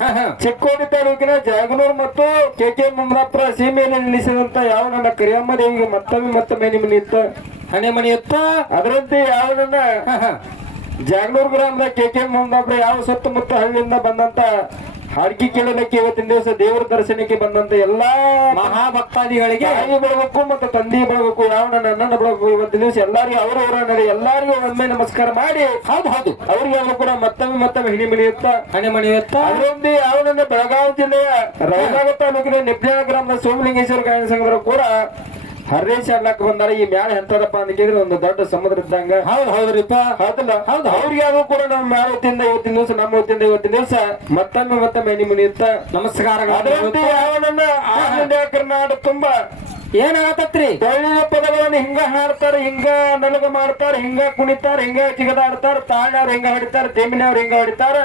ಹಾ ಹಾ ಚಿಕ್ಕೋಡಿ ತಾಲೂಕಿನ ಜಾಗನೂರ್ ಮತ್ತು ಕೆ ಕೆ ಮಮದಾಪುರ ಸೀಮೆಯಲ್ಲಿ ನಿಲ್ಲಿಸಿದಂತ ಯಾವ ನನ್ನ ಕರಿಯಮ್ಮ ದೇವಿಗೆ ಮತ್ತೊಮ್ಮೆ ಮತ್ತೊಮ್ಮೆ ನಿಮ್ಮ ನಿಂತ ಹಣೆ ಮನೆ ಎತ್ತ ಅದರಂತೆ ಯಾವ ನನ್ನ ಜಾಗನೂರ್ ಗ್ರಾಮದ ಕೆ ಕೆ ಮಮದಾಪುರ ಯಾವ ಸುತ್ತಮುತ್ತ ಹಳ್ಳಿಯಿಂದ ಬಂದಂತ ಹಾಡ್ಕಿ ಕೇಳಲಿಕ್ಕೆ ಇವತ್ತಿನ ದಿವಸ ದೇವರ ದರ್ಶನಕ್ಕೆ ಬಂದಂತ ಎಲ್ಲಾ ಮಹಾಭಕ್ತಾದಿಗಳಿಗೆ ತಾಯಿ ಬೆಳಬೇಕು ಮತ್ತು ತಂದೆ ಬೆಳಬೇಕು ಯಾವ ನನ್ನ ಅಣ್ಣನ ಬೆಳಬೇಕು ಇವತ್ತಿನ ದಿವಸ ಎಲ್ಲಾರಿಗೂ ಅವರವರ ನಡೆ ಎಲ್ಲರಿಗೂ ಒಮ್ಮೆ ನಮಸ್ಕಾರ ಮಾಡಿ. ಹೌದು ಹೌದು. ಅವ್ರಿಗೆ ಅವರು ಕೂಡ ಮತ್ತೊಮ್ಮೆ ಮತ್ತೊಮ್ಮೆ ಹಿಣಿ ಮಿಡಿಯುತ್ತಾ ಹಣೆ ಮಣಿಯುತ್ತ? ಅದರೊಂದಿ ಯಾವ ನನ್ನ ಬೆಳಗಾವಿ ಜಿಲ್ಲೆಯ ರೌನಾಗ ತಾಲೂಕಿನ ನಿಬ್ಜಾಳ ಗ್ರಾಮದ ಸೋಮಲಿಂಗೇಶ್ವರ ಗಾಯನ ಸಂಘದವರು ಕೂಡ ಹರ್ರೇಶ್ ಅಣ್ಣಕ್ ಬಂದಾರ ಈ ಮ್ಯಾಲ ಎಂತದಪ್ಪ ಅಂತ ಕೇಳಿದ್ರೆ ಒಂದು ದೊಡ್ಡ ಸಮುದ್ರ ಇದ್ದಂಗ. ಹೌದು ಹೌದ್ರಿಪ್ಪ. ಹೌದಲ್ಲ? ಹೌದು ಅವ್ರಿಗೆ ಯಾರು ಕೂಡ ನಮ್ಮ ಮ್ಯಾಲ ಹೊತ್ತಿಂದ ಇವತ್ತಿನ ದಿವಸ ನಮ್ಮ ಹೊತ್ತಿಂದ ಇವತ್ತಿನ ದಿವಸ ಮತ್ತೊಮ್ಮೆ ಮತ್ತೊಮ್ಮೆ ನಿಮ್ಮ ನಿಂತ ನಮಸ್ಕಾರ ಅದರಂತೆ ಯಾವ ನನ್ನ ಆನಂದ ಕರ್ನಾಟಕ ತುಂಬಾ ಏನಾಗತ್ತತ್ರಿ ಒಳ್ಳೆಯ ಪದಗಳನ್ನು ಹಿಂಗ ಹಾಡ್ತಾರ ಹಿಂಗ ನಲಗ ಮಾಡ್ತಾರ ಹಿಂಗ ಕುಣಿತಾರ ಹಿಂಗ ಜಿಗದಾಡ್ತಾರ ತಾಳ್ಯಾರ ಹಿಂಗ ಹೊಡಿತಾರ ತೇಮಿನವ್ರ ಹಿಂಗ ಹೊಡಿತಾರ.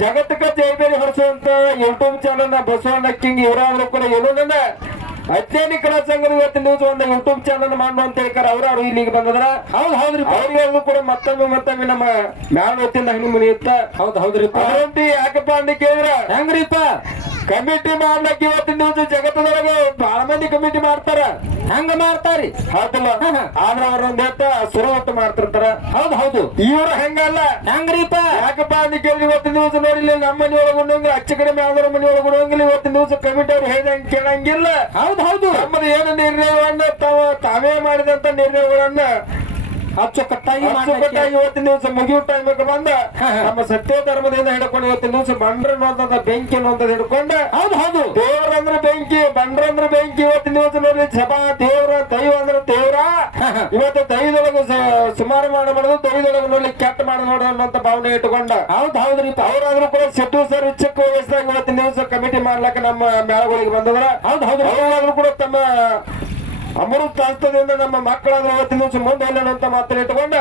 ಜಗತ್ತಕ್ಕ ಜೈಬೇರಿ ಹೊರಸುವಂತ ಯೂಟ್ಯೂಬ್ ಚಾನಲ್ ಬಸವಣ್ಣ ಕಿಂಗ್ ಇವರಾದ್ರು ಕೂಡ ಏನೋದನ್ನ ಕಲಾ ಸಂಘದ ಇವತ್ತಿನ ದಿವಸ ಒಂದು ಯೂಟ್ಯೂಬ್ ಚಾನಲ್ ಮಾಡು ಅಂತ ಹೇಳ್ತಾರೆ ಅವ್ರು ಅವ್ರು ಇಲ್ಲಿಗೆ ಬಂದದ್ರ. ಹೌದು ಹೌದ್ರಿ ಅವರು ಕೂಡ ಮತ್ತೊಮ್ಮೆ ಮತ್ತೊಮ್ಮೆ ನಮ್ಮ ಮ್ಯಾಲ ಹೊತ್ತಿಂದ ಹಣ್ಣು ಮುನಿಯುತ್ತ ಹೌದು ಹೌದ್ರಿ ಅದರಂತೆ ಯಾಕಪ್ಪ ಅಂತ ಕೇಳಿದ್ರ? ಹೆಂಗ್ರಿಪ್ಪ ಕಮಿಟಿ ಮಾಡ್ಲಕ್ಕೆ ಇವತ್ತಿನ ದಿವಸ ಜಗತ್ತದೊಳಗೆ ಬಹಳ ಮಂದಿ ಕಮಿಟಿ ಮಾಡ್ತಾರ. ಹೆಂಗ ಮಾಡ್ತಾರಿ? ಹೌದಲ್ಲ. ಆದ್ರ ಅವ್ರ ಒಂದ್ ಹೇಳ್ತ ಸುರವಟ್ಟು ಮಾಡ್ತಿರ್ತಾರ. ಹೌದು ಹೌದು. ಇವ್ರು ಹಂಗಲ್ಲ? ಹೆಂಗ್ರೀಪ ಯಾಕಪ್ಪ ಅಂತ ಕೇಳಿ ಇವತ್ತಿನ ದಿವಸ ನೋಡಿಲ್ಲ ನಮ್ಮ ಮನೆ ಒಳಗ ಉಣ್ಣಂಗಿಲ್ಲ ಅಚ್ಚ ಕಡಿಮೆ ಯಾವ್ದಾರ ಮನೆ ಒಳಗ ಉಣ್ಣಂಗಿಲ್ಲ ಇವತ್ತಿನ ದಿವಸ ಕಮಿಟಿ ಅವ್ರು ಹೇಳ್ದಂಗ್ ಕೇಳಂಗಿಲ್ಲ. ಹೌದು ಹೌದು. ನಮ್ಮದು ಏನು ನಿರ್ಣಯವನ್ನ ತಾವ ತಾವೇ ಮಾಡಿದಂತ ನಿರ್ಣಯಗಳನ್ನ ಅಚ್ಚುಕಟ್ಟಾಗಿ ಅಚ್ಚುಕಟ್ಟಾಗಿ ಇವತ್ತಿನ ದಿವಸ ಮುಗಿಯೋ ಟೈಮಿಗೆ ಬಂದ. ನಮ್ಮ ಸತ್ಯ ಧರ್ಮದಿಂದ ಹಿಡ್ಕೊಂಡು ಇವತ್ತಿನ ದಿವಸ ಬಂಡ್ರ ಅನ್ನುವಂಥದ್ದು ಬೆಂಕಿ ಅನ್ನುವಂಥದ್ದು ಹಿಡ್ಕೊಂಡು ಹೌದು ಹೌದು. ದೇವ್ರಂದ್ರ ಬೆಂಕಿ ಬಂಡ್ರಂದ್ರ ಬೆಂಕಿ ಇವತ್ತಿನ ದಿವಸ ನೋಡಿ ಸಭಾ ದೇವ್ರ ದೈವ ಅಂದ್ರ ದೇವ್ರ. ಇವತ್ತು ದೈವದೊಳಗ ಸುಮಾರು ಮಾಡಬಾರ್ದು ದೈವದೊಳಗ ನೋಡಿ ಕೆಟ್ಟ ಮಾಡಿ ನೋಡ ಅನ್ನೋಂತ ಭಾವನೆ ಇಟ್ಕೊಂಡ ಹೌದು ಹೌದ್ರಿಪ್ಪ ಅವ್ರಾದ್ರೂ ಕೂಡ ಸೆಟ್ಟು ಸರ್ ಚಿಕ್ಕ ವಯಸ್ಸಾಗ ಇವತ್ತಿನ ದಿವಸ ಕಮಿಟಿ ಮಾಡ್ಲಕ್ಕ ನಮ್ಮ ಮೇಳಗಳಿಗೆ ಬಂದದ್ರ. ಹೌದು ಹೌದು ಅವರಾದ್ರೂ ಕೂಡ ತಮ್ಮ ಅಮೃತ ಹಸ್ತದಿಂದ ನಮ್ಮ ಮಕ್ಕಳಾದ್ರೆ ಅವತ್ತಿನ ದಿವಸ ಮುಂದೆ ಹೋಗೋಣ ಅಂತ ಮಾತ್ರ ಇಟ್ಕೊಂಡ.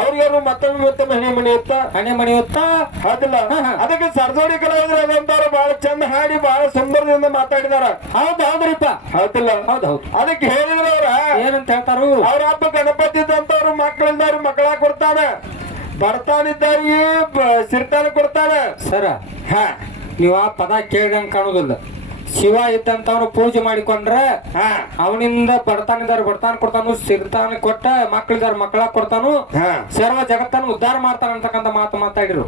ಅವ್ರಿಗಾರು ಮತ್ತೊಮ್ಮೆ ಮತ್ತೊಮ್ಮೆ ಹಣೆ ಮಣಿಯುತ್ತ? ಹಣೆ ಮಣಿಯುತ್ತ? ಹೌದಿಲ್ಲ. ಅದಕ್ಕೆ ಸರ್ಜೋಡಿ ಕಲಾವಿದರು ಅದಂತಾರು ಬಹಳ ಚಂದ ಹಾಡಿ ಬಹಳ ಸುಂದರದಿಂದ ಮಾತಾಡಿದಾರ. ಹೌದು ಹೌದ್ರಿಪ್ಪ. ಹೌದಿಲ್ಲ. ಹೌದು ಹೌದು. ಅದಕ್ಕೆ ಹೇಳಿದ್ರ ಅವ್ರ. ಏನಂತ ಹೇಳ್ತಾರು? ಅವ್ರ ಹಬ್ಬ ಗಣಪತಿ ಇದ್ದಂತವ್ರು ಅವ್ರ ಮಕ್ಕಳ ಕೊಡ್ತಾನೆ ಬರ್ತಾನಿದ್ದಾರಿಗೆ ಸಿರ್ತಾನ ಕೊಡ್ತಾನೆ ಸರ ಹಾ. ನೀವ್ ಆ ಪದ ಕೇಳಿದಂಗೆ ಕಾಣುದಿಲ್ಲ. ಶಿವ ಇದ್ದಂತವ್ನು ಪೂಜೆ ಮಾಡಿಕೊಂಡ್ರ ಅವನಿಂದ ಬಡತಾನಿದಾರ ಬಡತಾನ ಕೊಡ್ತಾನು ಸಿರ್ತಾನ ಕೊಟ್ಟ ಮಕ್ಕಳಿದಾರ ಮಕ್ಕಳ ಕೊಡ್ತಾನು. ಸರ್ವ ಜಗತ್ತನ್ನು ಉದ್ಧಾರ ಮಾಡ್ತಾನ ಅಂತಕ್ಕಂತ ಮಾತು ಮಾತಾಡಿರು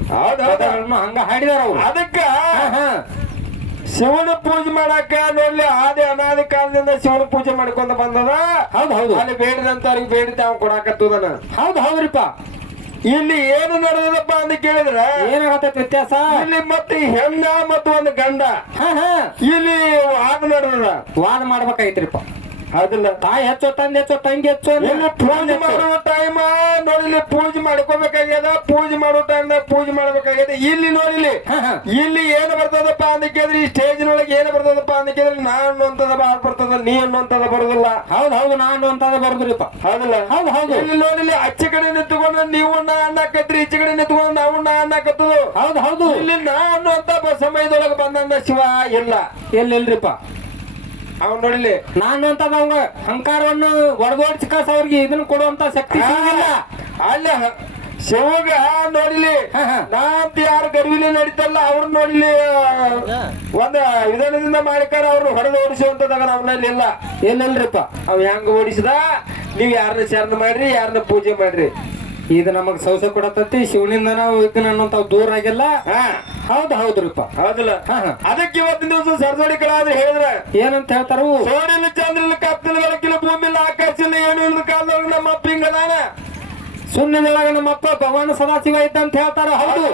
ಹಂಗ ಹಾಡಿದಾರ ಅವ್ರು. ಅದಕ್ಕ. ಶಿವನ ಪೂಜೆ ಮಾಡಾಕ ನೋಡ್ಲಿ ಆದಿ ಅನಾದಿ ಕಾಲದಿಂದ ಶಿವನ ಪೂಜೆ ಮಾಡ್ಕೊಂತ ಬಂದದ. ಹೌದ್ ಹೌದು. ಅಲ್ಲಿ ಬೇಡಿದಂತವ್ರಿಗೆ ಬೇಡಿದ್ದ ಅವ್ನು ಕೊಡಾಕತ್ತದನ. ಹೌದ್ ಹೌದ್ರಿಪ್ಪ. ಇಲ್ಲಿ ಏನು ನಡೆದಪ್ಪ ಅಂತ ಕೇಳಿದ್ರೆ ಏನಾಗತ್ತೆ ವ್ಯತ್ಯಾಸ? ಇಲ್ಲಿ ಮತ್ತೆ ಹೆಣ್ಣ ಮತ್ತು ಒಂದು ಗಂಡ. ಹಾ ಹಾ. ಇಲ್ಲಿ ವಾದ ನಡೆದದ. ವಾದ ಮಾಡ್ಬೇಕಾಗಿತ್ರಿಪ್ಪ. ಹೌದಿಲ್ಲ. ತಾಯಿ ಹೆಚ್ಚು ತಂದೆ ಹೆಚ್ಚೋ ತಂಗಿ ಹೆಚ್ಚು ಇಲ್ಲಿ ಪೂಜೆ ಮಾಡುವ ಟೈಮ್ ನೋಡಿಲಿ ಪೂಜೆ ಮಾಡ್ಕೋಬೇಕಾಗ್ಯದ ಪೂಜೆ ಮಾಡೋ ಟೈಮ್ದಾಗ ಪೂಜೆ ಮಾಡ್ಬೇಕಾಗ್ಯದ. ಇಲ್ಲಿ ನೋಡಿಲಿ. ಇಲ್ಲಿ ಏನು ಬರ್ತದಪ್ಪ ಅಂತ ಕೇಳಿದ್ರೆ ಈ ಸ್ಟೇಜ್ನೊಳಗೆ ಏನು ಬರ್ತದಪ್ಪ ಅಂತ ಕೇಳಿದ್ರೆ ನಾ ಅನ್ನುವಂಥದ್ದು ಬಾಳ್ ಬರ್ತದ ನೀ ಅನ್ನುವಂತದ ಬರೋದಿಲ್ಲ. ಹೌದು ಹೌದು ನಾನು ಅಂತದ ಬರುದ್ರಿಪ್ಪ ಹೌದಿಲ್ಲ? ಹೌದು ಹೌದು. ಇಲ್ಲಿ ನೋಡಿಲಿ ಆಚೆ ಕಡೆ ನಿಂತ್ಕೊಂಡು ನೀವು ನಾ ಅನ್ನಕತ್ರಿ ಈಚೆ ಕಡೆ ನಿಂತ್ಕೊಂಡು ನಾವು ನಾ ಅನ್ನಕತ್ತದು ಹೌದು ಹೌದು. ಇಲ್ಲಿ ನಾ ಅನ್ನುವಂತ ಸಮಯದೊಳಗೆ ಬಂದಂಗ ಶಿವ ಇಲ್ಲ. ಎಲ್ಲಿಲ್ರಿಪ್ಪ ಅವ್ನು ನೋಡಿಲಿ ನಾನು ಅಂತ ಅವಂಗ ಅಹಂಕಾರವನ್ನು ಒಡೆದೋಡ್ಸಿ ಕಳ್ಸ ಅವ್ರಿಗೆ ಇದನ್ನ ಕೊಡುವಂತ ಶಕ್ತಿ ಸಿಗಲ್ಲ ಅಲ್ಲ ಶಿವಗ ನೋಡಿಲಿ ಹಾ, ಹಾ. ನಾ ಯಾರು ಗರ್ವಿಲಿ ನಡೀತಲ್ಲ ಅವ್ರು ನೋಡಿಲಿ ಒಂದ ವಿಧಾನದಿಂದ ಮಾಡಿಕಾರ ಅವ್ರು ಹೊಡೆದು ಓಡಿಸುವಂತದಾಗ ನಮ್ಮಲ್ಲಿ ಇಲ್ಲ. ಏನಲ್ರಿಪ್ಪ? ಅವ್ ಹೆಂಗ್ ಓಡಿಸಿದ? ನೀವ್ ಯಾರನ್ನ ಶರಣ ಮಾಡ್ರಿ ಯಾರನ್ನ ಪೂಜೆ ಮಾಡ್ರಿ. ಇದು ನಮಗ್ ಸೌಸೆ ಕೊಡತೈತಿ ಶಿವನಿಂದ ನಾವು ಇದನ್ನ ದೂರ ಆಗಿಲ್ಲ. ಹಾ. ಹೌದು ಹೌದ್ರಿಪ್ಪ ಹೌದಿಲ್ಲ. ಹಾ, ಹಾ. ಅದಕ್ಕೆ ಇವತ್ತಿನ ದಿವಸ ಸರ್ಜೋಡಿ ಕಳಾದ್ರೆ ಹೇಳಿದ್ರೆ ಏನಂತ ಹೇಳ್ತಾರು? ಸೋಡಿನ ಚಂದ್ರನ ಕತ್ತಲ ಬೆಳಕಿನ ಭೂಮಿ ಆಕಾಶದಿಂದ ಆಕಾಶ ಇಲ್ಲ ಏನು ಇಲ್ಲದ ಕಾಲದೊಳಗೆ ನಮ್ಮ ಅಪ್ಪ ಹಿಂಗದಾನ? ನಮ್ಮ ನಮ್ಮಪ್ಪ ಭಗವಾನ್ ಸದಾಶಿವ ಇದ್ದಂತ ಹೇಳ್ತಾರ? ಹೌದು.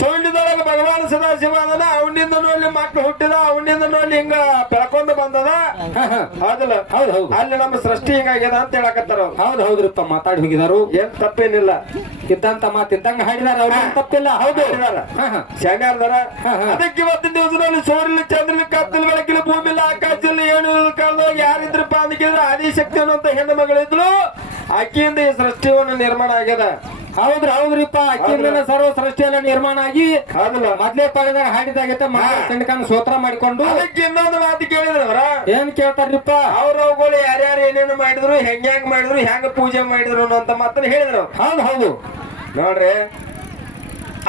ಸೊಂಡಿದೊಳಗೆ ಭಗವಾನ್ ಸದಾಶಿವ ಅದನ ಅವನಿಂದ ನೋಡ್ಲಿ ಮಕ್ಳು ಹುಟ್ಟಿದ ಅವನಿಂದ ನೋಡ್ಲಿ ಹಿಂಗ ಬೆಳ್ಕೊಂಡ ಬಂದದ. ಹೌದಲ್ಲ ಹೌದು ಹೌದು. ಅಲ್ಲಿ ನಮ್ಮ ಸೃಷ್ಟಿ ಹಿಂಗಾಗ್ಯದ ಅಂತ ಹೇಳಕತ್ತಾರ. ಹೌದು ಹೌದ್ರಿಪ್ಪ ಮಾತಾಡಿ ಹೋಗಿದಾರು. ಏನ್ ತಪ್ಪೇನಿಲ್ಲ. ಇದ್ದಂತ ಮಾತು ಇದ್ದಂಗ ಹಾಡಿದಾರ ಅವ್ರ ತಪ್ಪಿಲ್ಲ. ಹೌದು. ಹೇಳಿದಾರ. ಶಂಗಾರದಾರ. ಅದಕ್ಕೆ ಇವತ್ತಿನ ದಿವಸದಲ್ಲಿ ಸೂರ್ಯನ ಚಂದ್ರನ ಕತ್ತಲ ಬೆಳಕಿನ ಭೂಮಿ ಇಲ್ಲ ಆಕಾಶ ಇಲ್ಲ ಏನು ಕಾಲದಾಗ ಯಾರಿದ್ರಪ್ಪ ಅಂತ ಕೇಳಿದ್ರೆ ಆದಿಶಕ್ತಿ ಅನ್ನುವಂತ ಹೆಣ್ಣು ಮಗಳಿದ್ಲು. ಆಕೆಯಿಂದ ಈ ಸೃಷ್ಟಿಯನ್ನು ನಿರ್ಮಾಣ ಆಗ್ಯದ. ಹೌದ್ರಿ ಹೌದ್ರಿಪ್ಪ ಅಕ್ಕಿಂದನ ಸರ್ವ ಸೃಷ್ಟಿ ಎಲ್ಲ ನಿರ್ಮಾಣ ಆಗಿ ಹೌದಲ್ಲ. ಮೊದ್ಲೇ ಪಾಡಿದಾಗ ಹಾಡಿದಾಗೈತೆ ಸಂಡಕನ್ ಸ್ತೋತ್ರ ಮಾಡಿಕೊಂಡು ಅದಕ್ಕೆ ಇನ್ನೊಂದು ಮಾತು ಕೇಳಿದ್ರವ್ರ ಏನ್ ಕೇಳ್ತಾರ್ರಿಪ್ಪ? ಅವ್ರ ಅವುಗಳು ಯಾರ್ಯಾರು ಏನೇನು ಮಾಡಿದ್ರು ಹೆಂಗ್ ಹೆಂಗ್ ಮಾಡಿದ್ರು ಹೆಂಗ ಪೂಜೆ ಮಾಡಿದ್ರು ಅನ್ನೋಂತ ಮಾತನ್ನ ಹೇಳಿದ್ರು. ಹೌದು ಹೌದು. ನೋಡ್ರಿ.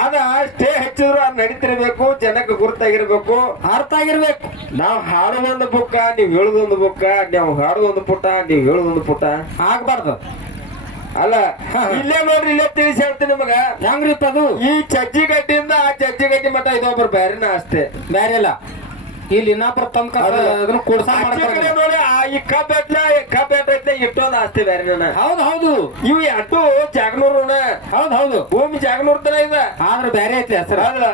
ಅದ ಸ್ಟೇ ಹಚ್ಚಿದ್ರು ಅದ್ ನಡೀತಿರ್ಬೇಕು ಜನಕ್ಕೆ ಗುರ್ತಾಗಿರ್ಬೇಕು. ಅರ್ಥ ಆಗಿರ್ಬೇಕು. ನಾವ್ ಹಾಡೋದೊಂದು ಬುಕ್ಕ ನೀವ್ ಹೇಳುದೊಂದು ಬುಕ್ಕ ನಾವ್ ಹಾಡೋದೊಂದು ಪುಟ ನೀವ್ ಹೇಳುದೊಂದು ಪುಟ ಆಗ್ಬಾರ್ದು. ಅಲ್ಲ ಇಲ್ಲೇ ನೋಡ್ರಿ ಇಲ್ಲೇ ತಿಳಿಸಿ ಹೇಳ್ತೀನಿ ನಿಮಗ. ಹೆಂಗ್ರಿಪ್ಪ ಅದು? ಈ ಚಜ್ಜಿ ಗಡ್ಡಿಯಿಂದ ಆ ಚಜ್ಜಿ ಗಡ್ಡಿ ಮಠ ಇದೊಬ್ಬರು ಬ್ಯಾರಿನ ಅಷ್ಟೇ. ಬೇರೆ ಇಲ್ಲ. ಇಲ್ಲಿ ಇನ್ನೊಬ್ರು ತಂದ್ ಅದನ್ನ ಕುಡ್ಸ ಕಡೆ ನೋಡಿ ಆ ಈ ಕಬ್ಬ್ ಐತ್ಲ ಕಬ್ಬ್ ಐತ್ಲೆ ಇಟ್ಟೊಂದು ಆಸ್ತಿ ಬ್ಯಾರಿನ ಹೌದು ಹೌದು. ಇವು ಅಟ್ಟು ಜಾಗನೂರ್ನ ಹೌದು ಹೌದು. ಭೂಮಿ ಜಾಗನೂರ್ ತರ ಇದೆ. ಆದ್ರೆ ಬೇರೆ ಐತಿ ಹೆಸರು. ಹೌದಲ್ಲ?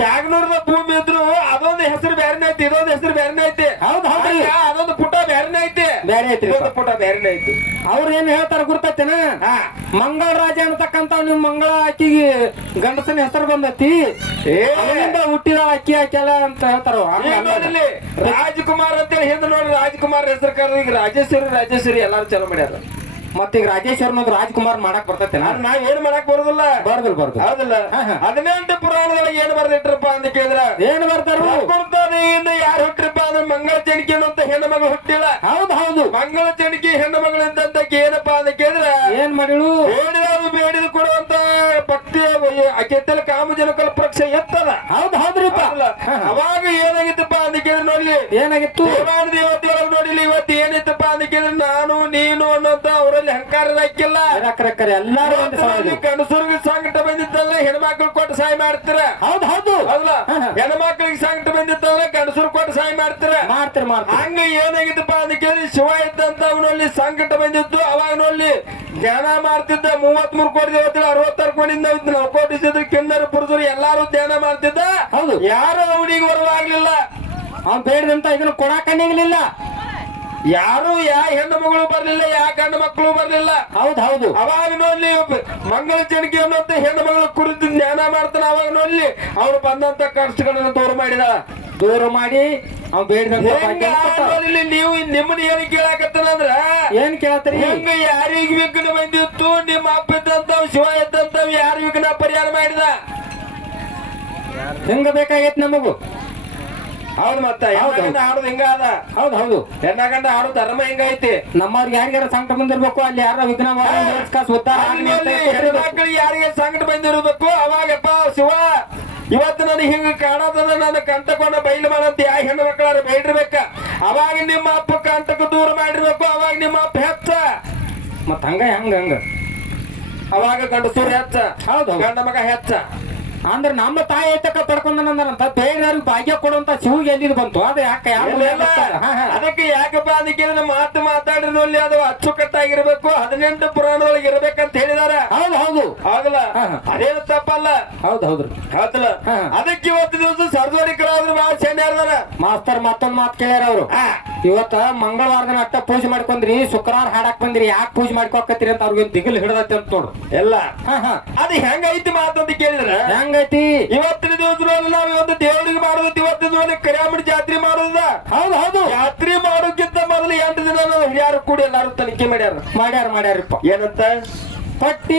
ಜಾಗನೂರ್ದ ಭೂಮಿ ಇದ್ರು ಅದೊಂದು ಹೆಸರು ಬ್ಯಾರನೆ ಐತಿ ಇದೊಂದು ಹೆಸರು ಬ್ಯಾರನೆ ಐತಿ. ಹೌದು ಹೌದು. ಅದೊಂದು ಐತಿ ಪುಟ ಬ್ಯಾರನೆ ಐತಿ ಅವ್ರ ಏನ್ ಹೇಳ್ತಾರ ಗುರ್ತೈತೇನ? ಮಂಗಳ ರಾಜ ಅಂತಕ್ಕಂತ ನಿಮ್ ಮಂಗಳ ಅಕ್ಕಿಗೆ ಗಂಡಸನ ಹೆಸರು ಬಂದತಿ. ಹುಟ್ಟಿದ ಅಕ್ಕಿ ಹಾಕ್ಯಾಲ ಅಂತ ಹೇಳ್ತಾರ? ರಾಜಕುಮಾರ್ ಅಂತ ಹೇಳಿ ಹಿಂದೆ ನೋಡಿ ರಾಜ್ಕುಮಾರ್ ಹೆಸರು ಕರೆದು ಈಗ ರಾಜೇಶ್ವರಿ ರಾಜೇಶ್ವರಿ ಎಲ್ಲಾರು ಚಲೋ ಮಾಡ್ಯಾರ. ಮತ್ತೀಗ ರಾಜೇಶ್ವರನ ರಾಜ್ಕುಮಾರ್ ಮಾಡಕ್ ಬರ್ತೈತೆ ನಾವ್ ಏನ್ ಮಾಡಕ್ ಬರೋದಿಲ್ಲ. ಬರ್ದಿಲ್ಲ ಬರ್ದು ಹೌದಲ್ಲ. ಹದಿನೆಂಟು ಪುರಾಣದೊಳಗೆ ಏನ್ ಬರ್ದಿಟ್ರಪ್ಪ ಅಂತ ಕೇಳಿದ್ರ? ಏನ್ ಬರ್ತಾರು ಮಗಳು ಹುಟ್ಟಿಲ್ಲ. ಹೌದು ಹೌದು. ಮಂಗಳ ಚಣಿಕೆ ಹೆಣ್ಣು ಮಗಳು ಅಂತ ಏನಪ್ಪಾ ಅಂತ ಕೇಳಿದ್ರ ಏನ್ ಮಾಡಿಳು? ಬೇಡಿದವರು ಬೇಡಿದ್ರು ಕೊಡುವಂತ ಭಕ್ತಿಯ ಕೆತ್ತಲ ಕಾಮಜನಕಲ ಪಕ್ಷ ಎತ್ತದ ಹೌದು ಹೌದ್ರಿಪ್ಪ? ಅವಾಗ ಏನಾಗಿತ್ತಪ್ಪ ಅಂತ ಕೇಳಿದ್ರೆ ನೋಡ್ಲಿ. ಏನಾಗಿತ್ತು? ದೇವತೆಯೊಳಗೆ ನೋಡಿಲಿ ಇವತ್ತು ಏನಿತ್ತಪ್ಪ ಅಂತ ಕೇಳಿದ್ರೆ ನಾನು ನೀನು ಹಾಕಿಲ್ಲ ರಕ್ಕರೆ ಎಲ್ಲಾರು ಒಂದೇ ಸಮಾಜ. ಗಂಡಸರಿಗೆ ಸಂಕಟ ಬಂದಿದ್ದಲ್ಲ ಹೆಣ್ಮಕ್ಳು ಕೊಟ್ಟು ಸಹಾಯ ಮಾಡ್ತೀರ? ಹೌದು ಹೌದು. ಹೌದಲ್ಲ. ಹೆಣ್ಮಕ್ಳಿಗೆ ಸಂಕಟ ಬಂದಿತ್ತಂದ್ರೆ ಗಂಡಸರು ಕೊಟ್ಟು ಸಹಾಯ ಮಾಡ್ತೀರ? ಮಾಡ್ತೀರಿ ಮಾಡ್ತೀರಿ. ಹಂಗ ಏನಾಗಿತ್ತಪ್ಪ ಅಂತ ಕೇಳಿ ಶಿವ ಇದ್ದಂತ ಅವನಲ್ಲಿ ಸಂಕಟ ಬಂದಿತ್ತು. ಅವಾಗ ನೋಡಿ ಧ್ಯಾನ ಮಾಡ್ತಿದ್ದ ಮೂವತ್ ಮೂರು ಕೋಟಿ ದೇವತೆಗಳು ಅರವತ್ತಾರು ಕೋಟಿ ಕೋಟಿ ಜೊತೆ ಕಿನ್ನರು ಪುರುಷರು ಎಲ್ಲಾರು ಧ್ಯಾನ ಮಾಡ್ತಿದ್ದ. ಹೌದು. ಯಾರು ಅವನಿಗೆ ಬರವಾಗ್ಲಿಲ್ಲ ಅವ್ನು ಬೇಡದಂತ ಇದನ್ನು ಕೊಡಾಕ ನಿಗ್ಲಿಲ್ಲ ಯಾರು ಯಾ ಹೆಣ್ಣು ಮಗಳು ಬರ್ಲಿಲ್ಲ ಯಾ ಗಂಡು ಮಕ್ಕಳು ಬರ್ಲಿಲ್ಲ? ಹೌದು ಹೌದು. ಅವಾಗ ನೋಡ್ಲಿ ಮಂಗಳ ಜನಕಿ ಅನ್ನೋಂತ ಹೆಣ್ಣು ಮಗಳ ಕುರಿತು ಜ್ಞಾನ ಮಾಡ್ತಾನೆ ಅವಾಗ ನೋಡ್ಲಿ ಅವ್ರು ಬಂದಂತ ಕಷ್ಟಗಳನ್ನ ದೂರ ಮಾಡಿದ ದೂರ ಮಾಡಿ ಅವ್ ನೀವು ನಿಮ್ಮನ್ನ ಏನ್ ಕೇಳಾಕತ್ತಾನ ಅಂದ್ರ? ಏನ್ ಕೇಳತ್ತೀರಿ? ಹೆಂಗ ಯಾರಿಗ ವಿಘ್ನ ಬಂದಿತ್ತು ನಿಮ್ಮ ಅಪ್ಪ ಇದ್ದಂತವ್ ಶಿವ ಇದ್ದಂತವ್ ಯಾರು ವಿಘ್ನ ಪರಿಹಾರ ಮಾಡಿದ? ಹೆಂಗ ಬೇಕಾಗೈತ್ ನಮಗು? ಹೌದು ಮತ್ತೆ. ಹೆಣ್ಣಗಂಡ ಆಡೋದು ಹಿಂಗ ಅದ. ಹೌದು ಹೌದು. ಹೆಣ್ಣಗಂಡ ಆಡೋ ಧರ್ಮ ಹಿಂಗೈತಿ ನಮ್ಮವ್ರಿಗೆ ಯಾರಿಗಾರ ಸಂಕಟ ಬಂದಿರ್ಬೇಕು ಅಲ್ಲಿ ಯಾರ ವಿಘ್ನ ಕೊಟ್ಟಿರ್ಬೇಕು. ಯಾರಿಗೆ ಸಂಕಟ ಬಂದಿರಬೇಕು ಅವಾಗಪ್ಪ ಶಿವ ಇವತ್ತು ನನಗೆ ಹಿಂಗ ಕಾಣೋದನ್ನ ನನ್ನ ಕಂಟಕೊಂಡ ಬೈಲು ಮಾಡಂತ ಯಾ ಹೆಣ್ಣು ಮಕ್ಕಳಾರ ಬೈಡಿರ್ಬೇಕ ಅವಾಗ ನಿಮ್ಮ ಅಪ್ಪ ಕಂಟಕ ದೂರ ಮಾಡಿರ್ಬೇಕು ಅವಾಗ ನಿಮ್ಮ ಅಪ್ಪ ಹೆಚ್ಚ. ಮತ್ತ ಹಂಗ ಹಂಗ ಹಂಗ? ಅವಾಗ ಗಂಡಸೂರು ಹೆಚ್ಚ ಹೌದು. ಗಂಡ ಮಗ ಹೆಚ್ಚ. ಅಂದ್ರ ನಮ್ಮ ತಾಯಿ ಐತಕ್ಕ ಪಡ್ಕೊಂಡಂದ್ರಂತ ಬೇರೆಯವ್ರಿಗೆ ಭಾಗ್ಯ ಕೊಡುವಂತ ಶಿವಿಗೆ ಎಲ್ಲಿದ್ ಬಂತು? ಅದ ಯಾಕೆ? ಅದಕ್ಕೆ ಯಾಕಪ್ಪ? ಅದಕ್ಕೆ ಮಾತು ಮಾತು ಮಾತಾಡಿದ್ರಲ್ಲಿ ಅದು ಅಚ್ಚುಕಟ್ಟಾಗಿರ್ಬೇಕು. ಹದಿನೆಂಟು ಪುರಾಣದೊಳಗೆ ಇರ್ಬೇಕಂತ ಹೇಳಿದಾರ. ಹೌದು ಹೌದು. ಹೌದಲ್ಲ ಅದೇ. ಅದೇನು ತಪ್ಪಲ್ಲ? ಹೌದು ಹೌದ್ರಿ ಹೌದಲ್ಲ. ಅದಕ್ಕೆ ಇವತ್ತು ದಿವಸ ಸರ್ಜೋರಿಕರಾದ್ರು ಬಹಳ ಶನಿಯಾರ್ದಾರ ಮಾಸ್ತರ್ ಮತ್ತೊಂದ್ ಮಾತು ಕೇಳ್ಯಾರ ಅವ್ರು. ಇವತ್ತ ಮಂಗಳವಾರ ದಿನ ಅಟ್ಟ ಪೂಜೆ ಮಾಡ್ಕೊಂಡ್ರಿ ಶುಕ್ರವಾರ ಹಾಡಕ್ ಬಂದ್ರಿ ಯಾಕೆ ಪೂಜೆ ಮಾಡ್ಕೊಕತ್ತಿರಿ ಅಂತ ಅವ್ರಿಗೆ ದಿಗಿಲ್ ಹಿಡದತ್ತೆ ಅಂತ ನೋಡು. ಎಲ್ಲ. ಹಾ ಹಾ. ಅದು ಹೆಂಗೈತಿ ಮಾತಂತ ಕೇಳಿದ್ರ? ಹೆಂಗೈತಿ ಇವತ್ತಿನ ದಿವಸ ನಾವು ಒಂದು ದೇವರಿಗೆ ಮಾಡೋದು ಇವತ್ತಿನ ದಿವಸ ಕರಿಯಾಮಡಿ ಜಾತ್ರೆ ಮಾಡೋದ ಹೌದು ಹೌದು. ಜಾತ್ರೆ ಮಾಡೋಕ್ಕಿಂತ ಮೊದಲು ಎಂಟು ದಿನ ಯಾರು ಹಿರಿಯರು ಕೂಡಿ ಎಲ್ಲಾರು ತನಿಖೆ ಮಾಡ್ಯಾರ. ಮಾಡ್ಯಾರ ಮಾಡ್ಯಾರಪ್ಪ ಏನಂತ? ಪಟ್ಟಿ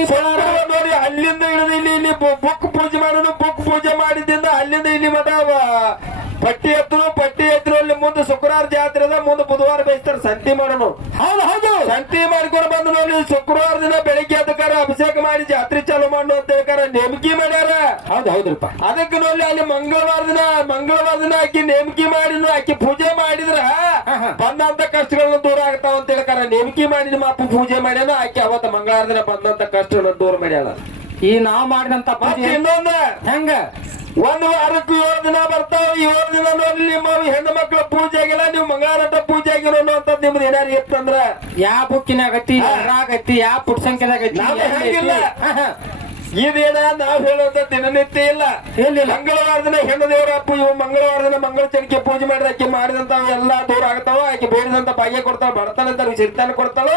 ನೋಡಿ ಅಲ್ಲಿಂದ ಹಿಡಿದು ಇಲ್ಲಿ ಇಲ್ಲಿ ಬುಕ್ ಪೂಜೆ ಮಾಡೋನು ಬುಕ್ ಪೂಜೆ ಮಾಡಿದಿಂದ ಅಲ್ಲಿಂದ ಇಲ್ಲಿ ಮತ ಪಟ್ಟಿ ಎತ್ತರು ಪಟ್ಟಿ ಎತ್ತರು ಅಲ್ಲಿ ಮುಂದೆ ಶುಕ್ರವಾರ ಜಾತ್ರೆ ಅದ ಮುಂದೆ ಬುಧವಾರ ಬೇಯಿಸ್ತಾರೆ ಸಂತಿ ಮಾಡೋನು. ಹೌದು ಹೌದು. ಸಂತಿ ಹೌದ್ರಿಪ್ಪ ಅದಕ್ಕೆ ನೋಡಿ ಅಲ್ಲಿ ಮಂಗಳವಾರ ದಿನ ಮಂಗಳವಾರ ದಿನ ಆಕಿ ನೇಮಕಿ ಮಾಡಿ ಆಕಿ ಪೂಜೆ ಮಾಡಿದ್ರ. ಬಂದಂತ ಕಷ್ಟಗಳನ್ನ ದೂರ ಆಗ್ತಾವ ಅಂತ ಹೇಳ್ಕಾರ. ನೇಮಕಿ ಮಾಡಿ ನಿಮ್ಮ ಅಪ್ಪ ಪೂಜೆ ಮಾಡ್ಯಾನ ಆಕಿ ಅವತ್ತ ಮಂಗಳವಾರ ದಿನ ಬಂದಂತ ಕಷ್ಟಗಳನ್ನ ದೂರ ಮಾಡ್ಯಾಳ. ಈ ನಾವ್ ಮಾಡಿದಂತ ಪೂಜೆ ಇನ್ನೊಂದ. ಹೆಂಗ? ಒಂದ್ ವಾರಕ್ಕೂ ಏಳು ದಿನ ಬರ್ತಾವ ಏಳು ದಿನ ನೋಡಿ ನಿಮ್ಮ ಹೆಣ್ಣು ಮಕ್ಕಳ ಪೂಜೆ ಆಗಿಲ್ಲ ನೀವು ಮಂಗಳಾರಟ ಪೂಜೆ ಆಗಿರೋ ಅಂತ ನಿಮ್ದು ಏನಾರು ಇತ್ತಂದ್ರ ಯಾವ ಬುಕ್ಕಿನ ಗತಿ ಯಾವ ಪುಟ್ಟ ಐತಿ ಯಾವ ಪುಟ್ ಇದೇನ ನಾವ್ ಹೇಳುವಂತ ದಿನನಿತ್ಯ ಇಲ್ಲ. ಇಲ್ಲಿ ಮಂಗಳವಾರ ದಿನ ಹೆಣ್ಣು ದೇವರ ಪೂಜೆ ಇವು ಮಂಗಳವಾರ ದಿನ ಮಂಗಳ ಚಡಿಕೆ ಪೂಜೆ ಮಾಡಿದ ಆಕೆ ಮಾಡಿದಂತ ಎಲ್ಲ ದೂರ ಆಗ್ತಾವ ಆಕೆ ಬೇಡಿದಂತ ಭಾಗ್ಯ ಕೊಡ್ತಾಳ ಬಡತನ ಅಂತ ಸಿರಿತಾನ ಕೊಡ್ತಾಳು.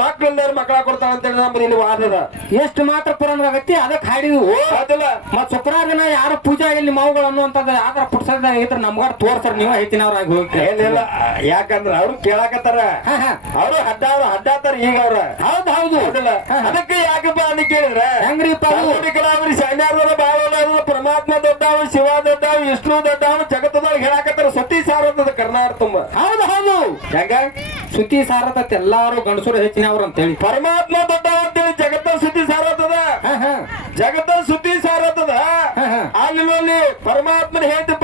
ಮಕ್ಕಳಿಂದ ಮಕ್ಕಳ ಕೊಡ್ತಾಳ ಅಂತ ಹೇಳಿ ನಮ್ದು ಇಲ್ಲಿ ವಾದದ. ಎಷ್ಟು ಮಾತ್ರ ಪುರಾಣ ಆಗತ್ತಿ ಅದಕ್ಕೆ ಓ ಅದಲ್ಲ. ಮತ್ ಶುಕ್ರವಾರ ದಿನ ಯಾರು ಪೂಜಾ ಇಲ್ಲಿ ಮಾವುಗಳು ಅನ್ನುವಂತ ಅನ್ನುವಂಥದ್ದು ಯಾವ್ದಾರ ಪುಟ್ಸದ ಇದ್ರ ನಮ್ಗಾರ ತೋರ್ಸರ್ ನೀವ ಅವ್ರ ಆಗಿ ಹೋಗಿ ಏನಿಲ್ಲ ಯಾಕಂದ್ರ ಅವ್ರು ಕೇಳಾಕತ್ತಾರ. ಅವ್ರು ಹಡ್ಡಾವ್ರ ಹಡ್ಡಾತಾರ ಈಗ ಅವ್ರ. ಹೌದು ಹೌದು. ಅದಕ್ಕೆ ಯಾಕಪ್ಪ ಅಂತ ಕೇಳಿದ್ರೆ? ಹೆಂಗ್ರಿಪ್ಪ ಶೈನ್ಯಾರ್ದವ್ರ ಬಾಳ ಪರಮಾತ್ಮ ದೊಡ್ಡವ ಶಿವ ದೊಡ್ಡವ ವಿಷ್ಣು ದೊಡ್ಡವ ಜಗತ್ತದೊಳಗೆ ಹೇಳಾಕತ್ತಾರ ಸತಿ ಸಾರತದ ಕರ್ನಾಟಕ ತುಂಬ. ಹೌದು ಹೌದು. ಹೆಂಗ? ಸುದ್ದಿ ಸಾರತತ್ ಎಲ್ಲಾರು ಗಂಡಸರು ಹೆಚ್ಚಿನವ್ರು ಅಂತೇಳಿ. ಪರಮಾತ್ಮ ದೊಡ್ಡವ ಅಂತೇಳಿ ಜಗತ್ತ ಸುದ್ದಿ ಸಾರತದ ಜಗತ್ತ ಸುದ್ದಿ ಸಾರತದ ಅಲ್ಲಿ ಪರಮಾತ್ಮನ ಹೇಳ್ತಿ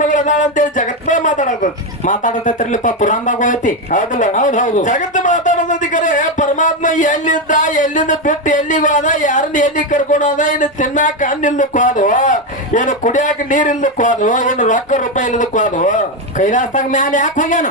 ಮಗಳು ಅದಾಳ ಅಂತೇಳಿ ಜಗತ್ತ ಮಾತಾಡೋದು. ಮಾತಾಡತೈತ್ರಲಿಪ್ಪ ಪುರಾಣದಾಗ ಹೋಯ್ತಿ. ಹೌದಲ್ಲ? ಹೌದ್ ಹೌದು. ಜಗತ್ತು ಮಾತಾಡೋದಕ್ಕೆ ಕರೆ ಪರಮಾತ್ಮ ಎಲ್ಲಿದ್ದ ಎಲ್ಲಿಂದ ಬಿಟ್ಟು ಎಲ್ಲಿಗೆ ಹೋದ ಯಾರನ್ನ ಎಲ್ಲಿ ಕರ್ಕೊಂಡು ಹೋದ ಇನ್ನು ತಿನ್ನಾಕ ಹಣ್ಣು ಇಲ್ಲದಕ್ಕೆ ಹೋದ ಏನು ಕುಡಿಯಾಕ ನೀರ್ ಇಲ್ಲದಕ್ಕೆ ಹೋದು ಏನು ರೊಕ್ಕ ರೂಪಾಯಿ ಇಲ್ದಕ್ ಹೋದು? ಕೈಲಾಸದಾಗ ಮ್ಯಾಲ ಯಾಕೆ ಹೋಗ್ಯಾನ.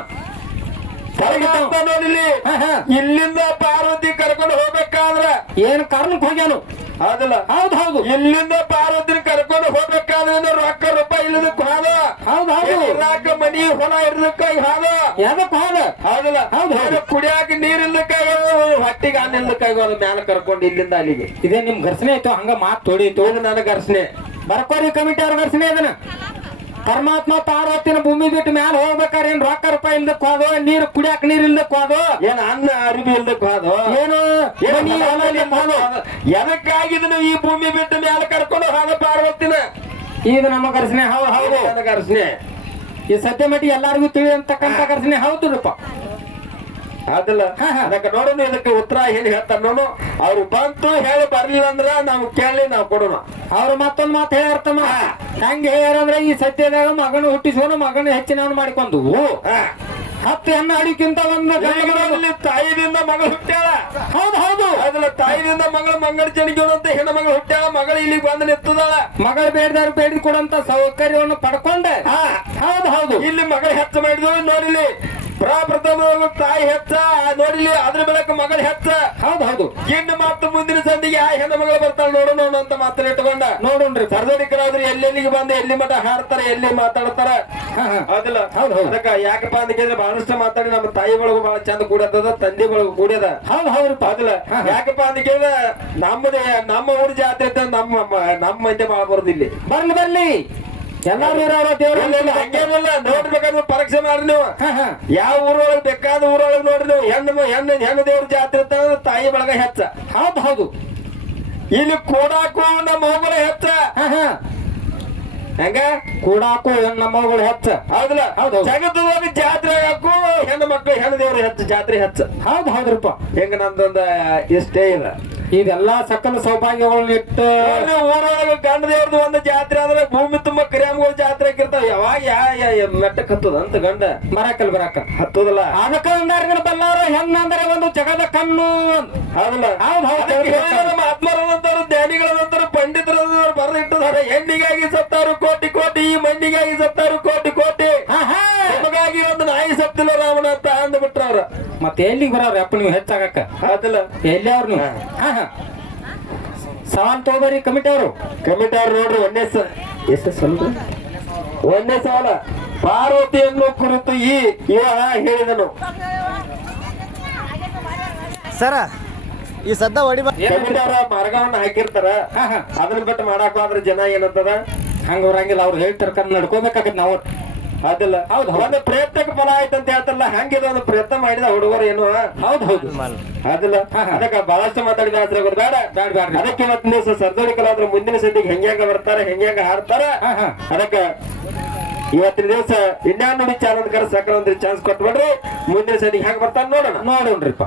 ಇಲ್ಲಿಂದ ಪಾರ್ವತಿ ಕರ್ಕೊಂಡು ಹೋಗ್ಬೇಕಾದ್ರ ಏನ್ ಕಾರಣಕ್ಕೆ ಹೋಗ್ಯಾನು? ಹೌದಲ್ಲ ಹೌದ್ ಹೌದು. ಇಲ್ಲಿಂದ ಪಾರ್ವತಿನ ಕರ್ಕೊಂಡು ಹೋಗ್ಬೇಕಾದ್ರೆ ರೊಕ್ಕ ರೂಪಾಯಿ ಇಲ್ಲದಕ್ಕೆ ಹಾದ ಹೌದ್. ಹೌದು ಇರಾಕ ಮನಿ ಹೊಲ ಇರ್ಲಕ್ಕ ಹಾದ ಯಾವ್ದಕ್ಕ ಹಾದ ಹೌದಲ್ಲ ಹೌದು, ಕುಡಿಯಾಕ ನೀರ್ ಇಲ್ಲಕ್ಕಾಗ ಹೊಟ್ಟಿಗೆ ಅನ್ನ ಇಲ್ಲಕ್ಕಾಗ ಮ್ಯಾಲ ಕರ್ಕೊಂಡು ಇಲ್ಲಿಂದ ಅಲ್ಲಿಗೆ. ಇದೇ ನಿಮ್ ಘರ್ಷಣೆ ಆಯ್ತು ಹಂಗ ಮಾತು ತೋಡಿ ಇದು ನನಗೆ ಘರ್ಸನೆ ಬರ್ಕೋರಿ ಕಮಿಟಿ ಅವ್ರ ಘರ್ಷಣೆ ಅದನ್ನ. ಪರಮಾತ್ಮ ಪಾರ್ವತಿನ ಭೂಮಿ ಬಿಟ್ಟು ಮ್ಯಾಲ ಹೋಗ್ಬೇಕಾರೆ ಏನ್ ರೊಕ್ಕ ರೂಪಾಯಿ ಇಲ್ದಕ್ ಹೋದೋ ನೀರು ಕುಡಿಯಾಕ ನೀರ್ ಇಲ್ದಕ್ ಹೋದೋ? ಏನ್ ಅನ್ನ ಅರಿವಿ ಇಲ್ದಕ್ ಹೋದೋ? ಏನು? ಎದಕ್ಕಾಗಿ ಈ ಭೂಮಿ ಬಿಟ್ಟು ಮ್ಯಾಲ ಕರ್ಕೊಂಡು ಹೋದ ಪಾರ್ವತಿನ? ಇದು ನಮ್ಮ ಕರ್ಸನೆ ಹೌದು ಹೌದು. ಕರ್ಸನೆ ಈ ಸದ್ಯ ಮಟ್ಟಿ ಎಲ್ಲಾರ್ಗು ತಿಳಿಯಂತಕ್ಕಂತ ಹೌದು ಹೌದುರಪ್ಪ ಅದಲ್ಲ. ಅದಕ್ಕೆ ನೋಡೋಣ ಇದಕ್ಕೆ ಉತ್ತರ ಹೇಳಿ ಹೇಳ್ತಾರ ನೋಡು. ಅವ್ರು ಬಂತು ಹೇಳಿ ಬರ್ಲಿಲ್ಲ ಅಂದ್ರ ನಾವು ಕೇಳಿ ನಾವು ಕೊಡೋಣ. ಅವ್ರು ಮತ್ತೊಂದು ಮಾತು ಹೇಳ್ತಮ್ಮ ಹೆಂಗ್ ಹೇಳಂದ್ರೆ ಈ ಸದ್ಯದಾಗ ಮಗನ ಹುಟ್ಟಿಸೋನು ಮಗನ ಹೆಚ್ಚಿನವನು ಮಾಡಿಕೊಂಡು. ಹತ್ತು ಹೆಣ್ಣು ಅಡಿಕ್ಕಿಂತ ಒಂದು ತಾಯಿದಿಂದ ಮಗಳು ಹುಟ್ಟ್ಯಾಳ. ಹೌದು ಹೌದು. ಅದಲ್ಲ ತಾಯಿದಿಂದ ಮಗಳು ಮಂಗಳ ಜನಿಗೋಣ ಅಂತ ಹೆಣ್ಣು ಮಗಳು ಹುಟ್ಟ್ಯಾಳ ಮಗಳು ಇಲ್ಲಿ ಬಂದು ನಿಂತದಾಳ. ಮಗಳು ಬೇಡದಾರು ಬೇಡಿ ಕೊಡಂತ ಸೌಕರ್ಯವನ್ನು ಪಡ್ಕೊಂಡೆ. ಹಾ. ಹೌದು ಹೌದು. ಇಲ್ಲಿ ಮಗಳು ಹೆಚ್ಚ ಮಾಡಿದ್ವಿ ನೋಡಿಲಿ. ಪ್ರಪ್ರಥಮ ತಾಯಿ ಹೆಚ್ಚ ನೋಡಿಲಿ ಅದ್ರ ಬೆಳಕ ಮಗಳ ಹೆಚ್ಚ ಹೌದು ಹೌದು. ಇನ್ನು ಮತ್ತು ಮುಂದಿನ ಸಂದಿಗೆ ಆ ಹೆಣ್ಣು ಮಗಳು ಬರ್ತಾಳೆ ನೋಡು ನೋಡು ಅಂತ ಮಾತ್ರ ಇಟ್ಕೊಂಡ. ನೋಡೋಣ್ರಿ. ಸರ್ದಡಿಕರಾದ್ರೆ ಎಲ್ಲೆಲ್ಲಿಗೆ ಬಂದು ಎಲ್ಲಿ ಮಠ ಹಾಡ್ತಾರೆ ಎಲ್ಲಿ ಮಾತಾಡ್ತಾರ. ಹೌದಿಲ್ಲ ಹೌದ್ ಹೌದ್. ಅದಕ್ಕ ಯಾಕಪ್ಪ ಅಂತ ಕೇಳಿದ್ರೆ ಬಹಳಷ್ಟು ಮಾತಾಡಿ ನಮ್ಮ ತಾಯಿ ಒಳಗು ಬಹಳ ಚಂದ ಕೂಡದ ತಂದೆಗಳಿಗೂ ಕೂಡ್ಯದ ಹೌದು ಹೌದ್ರಪ್ಪ ಹೌದಿಲ್ಲ. ಯಾಕಪ್ಪ ಅಂತ ಕೇಳಿದ್ರೆ ನಮ್ಮದೇ ನಮ್ಮ ಊರ ಜಾತ್ರೆ ನಮ್ಮ ನಮ್ಮ ಮಂದಿ ಬಾಳ ಬರೋದು ಇಲ್ಲಿ ಬರ್ಲಿ ಬರ್ಲಿ. ಎಲ್ಲಾರು ದೇವ್ರ ಹಂಗೇನಿಲ್ಲ ನೋಡ್ಬೇಕಾದ್ರೆ ಪರೀಕ್ಷೆ ಮಾಡ್ರಿ ನೀವು. ಹಾ, ಹಾ. ಯಾವ ಊರೊಳಗೆ ಬೇಕಾದ ಊರೊಳಗೆ ನೋಡ್ರಿ ನೀವು. ಹೆಣ್ಣು ಹೆಣ್ಣು ಹೆಣ್ಣು ದೇವ್ರ ಜಾತ್ರೆ ಅಂತ ತಾಯಿ ಬಳಗ ಹೆಚ್ಚ. ಹೌದು ಹೌದು. ಇಲ್ಲಿ ಕೂಡಾಕು ನಮ್ಮ ಮಗಳ ಹೆಚ್ಚ. ಹಾ ಹಾ. ಹೆಂಗ? ಕೂಡಾಕು ನಮ್ಮ ಮಗಳು ಹೆಚ್ಚ. ಹೌದಲ್ಲ? ಹೌದು. ಜಗತ್ತದಾಗ ಜಾತ್ರೆ ಹಾಕು ಹೆಣ್ಣು ಮಕ್ಕಳು ಹೆಣ್ಣು ದೇವ್ರ ಹೆಚ್ಚು ಜಾತ್ರೆ ಹೆಚ್ಚ. ಹೌದು ಹೌದ್ರಪ್ಪ. ಹೆಂಗ ನಂದೊಂದ ಇಷ್ಟೇ ಇಲ್ಲ. ಇದೆಲ್ಲಾ ಸಕಲ ಸೌಭಾಗ್ಯಗಳನ್ನ ಇಟ್ಟು ಊರೊಳಗ ಗಂಡ ದೇವ್ರದ್ದು ಒಂದು ಜಾತ್ರೆ ಆದ್ರೆ ಭೂಮಿ ತುಂಬಾ ಕ್ರಿಯಾಮಗಳು ಜಾತ್ರೆ ಆಗಿರ್ತಾವ. ಯಾವಾಗ ಯಾ ಮೆಟ್ಟಕ್ ಹತ್ತದ ಅಂತ ಗಂಡ. ಬರಾಕಲ್ ಬರಾಕ. ಹತ್ತದಲ್ಲ? ಅದಕ್ಕ ಬಲ್ಲಾರ ಹೆಣ್ಣಂದ್ರೆ ಒಂದು ಜಗದ ಕಣ್ಣು. ಹೌದಲ್ಲ? ಹೌದ್ ಹೌದ್. ಪಂಡಿತರ ಆತ್ಮರಂತಾರು ಬರೆದಿಟ್ಟಿದ್ದಾರೆ ಹೆಣ್ಣಿಗಾಗಿ ಸತ್ತಾರು ಕೋಟಿ ಕೋಟಿ. ಈ ಮಂಡಿಗಾಗಿ ಸತ್ತಾರು ಕೋಟಿ ಕೋಟಿ. ನಿಮಗಾಗಿ ಒಂದು ನಾಯಿ ಸತ್ತಿಲ್ಲ ರಾವಣ ಅಂತ ಅಂದ್ಬಿಟ್ರ ಅವ್ರ ಮತ್ತೆ ಎಲ್ಲಿಗೆ ಬರೋರು ಅಪ್ಪ ನೀವು ಹೆಚ್ಚಾಗಕ್ಕ? ಅದಲ್ಲ ಎಲ್ಲಿ ಅವ್ರು ನೀವು? ಹಾ. ಹಾ ಸವಾಲ್ ತಗೋಬರಿ ಕಮಿಟಿ ಅವರು. ಕಮಿಟಿ ಅವ್ರು ನೋಡ್ರಿ ಒಂದೇ ಎಷ್ಟು ಸ್ವಲ್ಪ ಒಂದೇ? ಸವಾಲ. ಪಾರ್ವತಿಯನ್ನು ಕುರಿತು ಈ ಇವ ಹೇಳಿದನು. ಸರ ಈ ಸದ್ದ ಹೊಡಿ ಕಮಿಟಿ ಅವರ ಮಾರ್ಗವನ್ನ ಹಾಕಿರ್ತಾರ. ಹಾ ಹಾ. ಅದನ್ನ ಬಿಟ್ಟು ಮಾಡಾಕ ಜನ ಏನಂತದ? ಹಂಗ ಬರಂಗಿಲ್ಲ ಅವ್ರು ಹೇಳ್ತಾರ ನಡ್ಕೋಬೇಕಾಗತ್ತೆ ನಡ್ಕೋಬೇಕಾಗತ್ ನಾವು. ಅದಿಲ್ಲ ಹೌದು ಹೌದ್. ಒಂದು ಪ್ರಯತ್ನಕ್ಕೆ ಫಲ ಆಯ್ತು ಅಂತ ಹೇಳ್ತಾರಲ್ಲ ಹಂಗಿದ ಒಂದು ಪ್ರಯತ್ನ ಮಾಡಿದ ಹುಡುಗರು ಏನು? ಹೌದು ಹೌದು. ಅದಲ್ಲ ಅದಕ್ಕೆ ಹಾ. ಅದಕ್ಕ ಬಹಳಷ್ಟು ಮಾತಾಡಿದ ಆದ್ರೆ ಬೇಡ. ಅದಕ್ಕೆ ಇವತ್ತು ದಿವಸ ಸರ್ದೋಡಿ ಕಲಾವಿದ್ರು ಮುಂದಿನ ಸಂದಿಗೆ ಹೆಂಗ್ಯಾಂಗ ಬರ್ತಾರೆ ಹೆಂಗ್ಯಾಂಗ ಹಾಡ್ತಾರ? ಹಾ ಹಾ. ಅದಕ್ಕ ಇವತ್ತಿನ ದಿವಸ ಇಂಡಿಯಾ ನುಡಿ ಚಾನಲ್ ಕರ ಸಕಲ ಒಂದು ಚಾನ್ಸ್ ಕೊಟ್ಬಿಡ್ರಿ. ಮುಂದಿನ ಸಂದಿಗೆ ಹೆಂಗ್ ಬರ್ತಾರ ನೋಡೋಣ. ನೋಡೋಣ್ರಿಪ್ಪ.